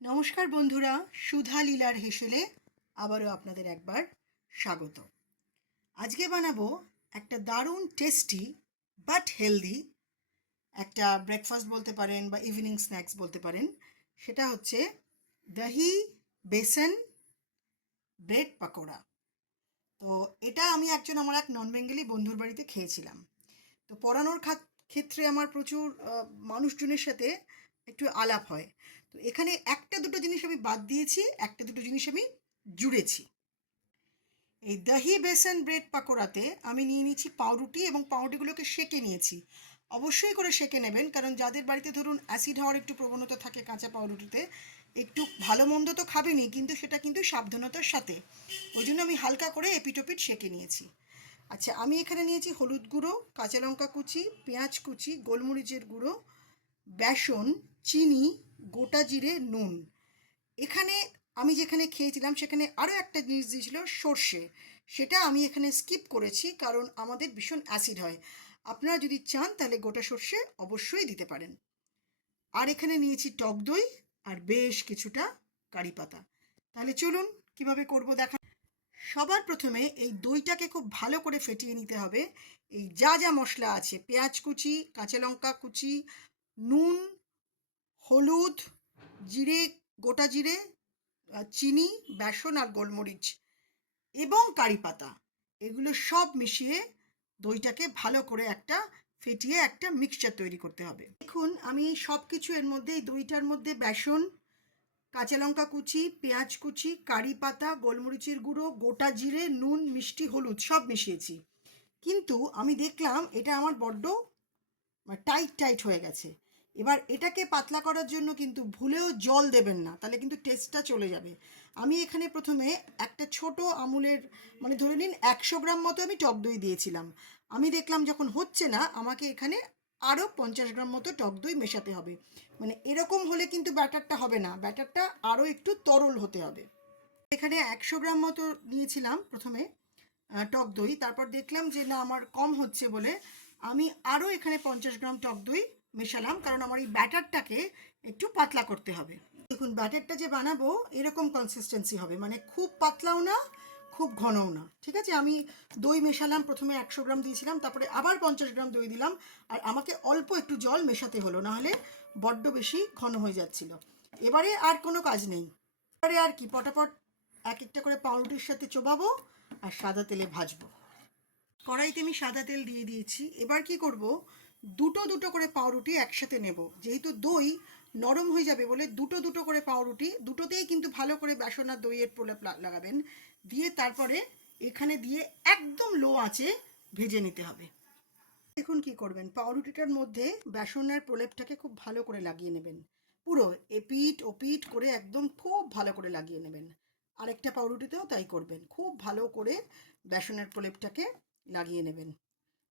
নমস্কার বন্ধুরা, সুধা লীলার হেসেলে আবারও আপনাদের একবার স্বাগত। আজকে বানাবো একটা দারুণ টেস্টি বাট হেলদি একটা ব্রেকফাস্ট বলতে পারেন বা ইভিনিং স্ন্যাক্স বলতে পারেন। সেটা হচ্ছে দহি, বেসন ব্রেড পাকোড়া। তো এটা আমি একজন আমার এক নন বেঙ্গলি বন্ধুর বাড়িতে খেয়েছিলাম। তো পড়ানোর ক্ষেত্রে আমার প্রচুর মানুষজনের সাথে একটু আলাপ হয়। এখানে একটা দুটো জিনিস আমি বাদ দিয়েছি, একটা দুটো জিনিস আমি জুড়েছি। এই দহি বেসন ব্রেড পাকোড়াতে আমি নিয়ে নিয়েছি পাউরুটি এবং পাউরুটিগুলোকে সেঁকে নিয়েছি। অবশ্যই করে সেঁকে নেবেন, কারণ যাদের বাড়িতে ধরুন অ্যাসিড হওয়ার একটু প্রবণতা থাকে কাঁচা পাউরুটিতে, একটু ভালো মন্দ তো খাবেনই কিন্তু সেটা কিন্তু সাবধানতার সাথে। ওই জন্য আমি হালকা করে এপিটোপিট সেঁকে নিয়েছি। আচ্ছা আমি এখানে নিয়েছি হলুদ গুঁড়ো, কাঁচা লঙ্কা কুচি, পেঁয়াজ কুচি, গোলমরিচের গুঁড়ো, বেসন, চিনি গোটা জিরে নুন। এখানে আমি যেখানে খেয়েছিলাম, সেখানে আরও একটা জিনিস দিয়েছিল, সর্ষে। সেটা আমি এখানে স্কিপ করেছি কারণ আমাদের ভীষণ অ্যাসিড হয়। আপনারা যদি চান, তাহলে গোটা সর্ষে অবশ্যই দিতে পারেন। আর এখানে নিয়েছি টক দই আর বেশ কিছুটা কারি পাতা। তাহলে চলুন কীভাবে করব দেখা। সবার প্রথমে এই দইটাকে খুব ভালো করে ফেটিয়ে নিতে হবে। এই যা যা মশলা আছে, পেঁয়াজ কুচি, কাঁচা লঙ্কা কুচি, নুন হলুদ, জিরে, গোটা জিরে চিনি, বেসন আর গোলমরিচ এবং কারি পাতা। এগুলো সব মিশিয়ে দইটাকে ভালো করে একটা ফেটিয়ে একটা মিক্সচার তৈরি করতে হবে। দেখুন, আমি সব কিছু এর মধ্যে, এই দইটার মধ্যে বেসন, কাঁচা লঙ্কা কুচি, পেঁয়াজ কুচি, কারি পাতা, গোলমরিচের গুঁড়ো, গোটা জিরে, নুন, মিষ্টি, হলুদ সব মিশিয়েছি। কিন্তু আমি দেখলাম এটা আমার বড্ড টাইট টাইট হয়ে গেছে। এবার এটাকে পাতলা করার জন্য কিন্তু ভুলেও জল দেবেন না, তাহলে কিন্তু টেস্টটা চলে যাবে। আমি এখানে প্রথমে একটা ছোট আমুলের মানে ধরে নিন একশো গ্রাম মতো আমি টক দই দিয়েছিলাম। আমি দেখলাম যখন হচ্ছে না, আমাকে এখানে আরও পঞ্চাশ গ্রাম মতো টক দই মেশাতে হবে। মানে এরকম হলে কিন্তু ব্যাটারটা হবে না, ব্যাটারটা আরও একটু তরল হতে হবে। এখানে একশো গ্রাম মতো নিয়েছিলাম প্রথমে টক দই। তারপর দেখলাম যে না, আমার কম হচ্ছে বলে আমি আরও এখানে পঞ্চাশ গ্রাম টক দই মেশালাম, কারণ আমার এই ব্যাটারটাকে একটু পাতলা করতে হবে। দেখুন, ব্যাটারটা যে বানাবো, এরকম কনসিস্টেন্সি হবে। মানে খুব পাতলাও না, খুব ঘনও না। ঠিক আছে? আমি দই মেশালাম, প্রথমে একশো গ্রাম দিয়েছিলাম, তারপরে আবার পঞ্চাশ গ্রাম দই দিলাম, আর আমাকে অল্প একটু জল মেশাতে হলো, নাহলে বড্ড বেশি ঘন হয়ে যাচ্ছিল। এবারে আর কোনো কাজ নেই। এবারে আর কি, পটাপট এক একটা করে পাউরুটির সাথে চোবাবো, আর সাদা তেলে ভাজবো। কড়াইতে আমি সাদা তেল দিয়ে দিয়েছি। এবার কি করব? দুটো দুটো করে পাউরুটি একসাথে নেব। যেহেতু দই নরম হয়ে যাবে বলে দুটো দুটো করে পাউরুটি, দুটোতেই কিন্তু ভালো করে বেসন আর দইয়ের প্রলেপ লাগাবেন। দিয়ে তারপরে এখানে দিয়ে একদম লো আছে ভেজে নিতে হবে। দেখুন কি করবেন? পাউরুটিটার মধ্যে বেসনের প্রলেপটাকে খুব ভালো করে লাগিয়ে নেবেন। পুরো এপিট ওপিট করে একদম খুব ভালো করে লাগিয়ে নেবেন। আরেকটা পাউরুটিতেও তাই করবেন। খুব ভালো করে বেসনের প্রলেপটাকে লাগিয়ে নেবেন।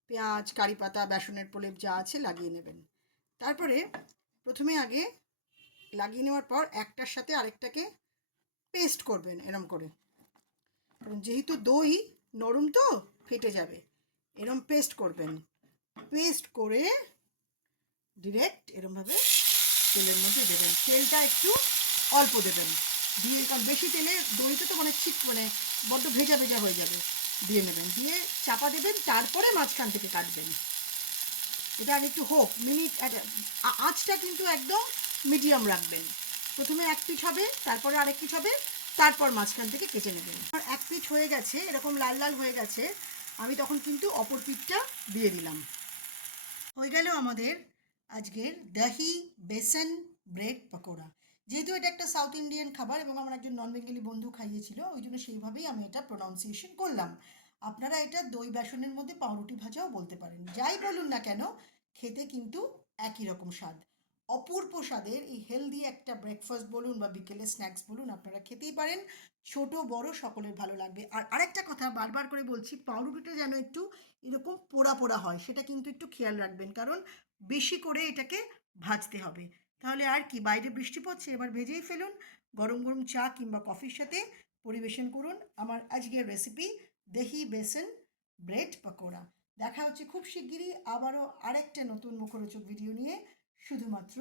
পেঁয়াজ, কারি পাতা, বেসনের প্রলেপ যা আছে লাগিয়ে নেবেন। তারপরে প্রথমে আগে লাগিয়ে নেওয়ার পর একটার সাথে আরেকটাকে পেস্ট করবেন এরম করে। কারণ যেহেতু দই নরম তো, ফেটে যাবে। এরম পেস্ট করবেন। পেস্ট করে ডিরেক্ট এরমভাবে তেলের মধ্যে দেবেন। তেলটা একটু অল্প দেবেন। দিয়ে কারণ বেশি তেলে দইতে তো মানে ঠিক মানে বড্ড ভেজা ভেজা হয়ে যাবে। দিয়ে নেবেন। দিয়ে চাপা দেবেন, তারপরে মাঝখান থেকে কাটবেন। এটা আর একটু হোক, মিনিট আঁচটা কিন্তু একদম মিডিয়াম রাখবেন। প্রথমে এক পিঠ হবে, তারপরে আরেক পিঠ হবে, তারপর মাঝখান থেকে কেটে নেবেন। এক পিঠ হয়ে গেছে, এরকম লাল লাল হয়ে গেছে, আমি তখন কিন্তু অপর পিঠটা দিয়ে দিলাম। হয়ে গেল আমাদের আজকের দহি বেসন ব্রেড পকোড়া। যেহেতু এটা একটা সাউথ ইন্ডিয়ান খাবার এবং আমার একজন নন বেঙ্গলি বন্ধু খাইয়েছিল, ওই জন্য সেইভাবেই আমি এটা প্রোনাউন্সিয়েশন করলাম। আপনারা এটা দই বেসনের মধ্যে পাউরুটি ভাজাও বলতে পারেন। যাই বলুন না কেন, খেতে কিন্তু একই রকম স্বাদ। অপূর্ব স্বাদের এই হেলদি একটা ব্রেকফাস্ট বলুন বা বিকেলের স্ন্যাক্স বলুন আপনারা খেতেই পারেন। ছোট, বড়, সকলের ভালো লাগবে। আর আরেকটা কথা বারবার করে বলছি, পাউরুটিটা যেন একটু এরকম পোড়া পোড়া হয়, সেটা কিন্তু একটু খেয়াল রাখবেন। কারণ বেশি করে এটাকে ভাজতে হবে। তাহলে আর কি, বাইরে বৃষ্টি পড়ছে, এবার ভেজেই ফেলুন, গরম গরম চা কিংবা কফির সাথে পরিবেশন করুন। আমার আজকের রেসিপি দেহি বেসন ব্রেড পকোড়া। দেখা হচ্ছে খুব শিগগিরই আবারও আরেকটা নতুন মুখরোচক ভিডিও নিয়ে, শুধুমাত্র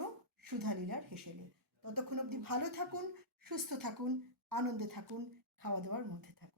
সুধালীলার হেসেলে। ততক্ষণ অবধি ভালো থাকুন, সুস্থ থাকুন, আনন্দে থাকুন, খাওয়া দাওয়ার মধ্যে থাকুন।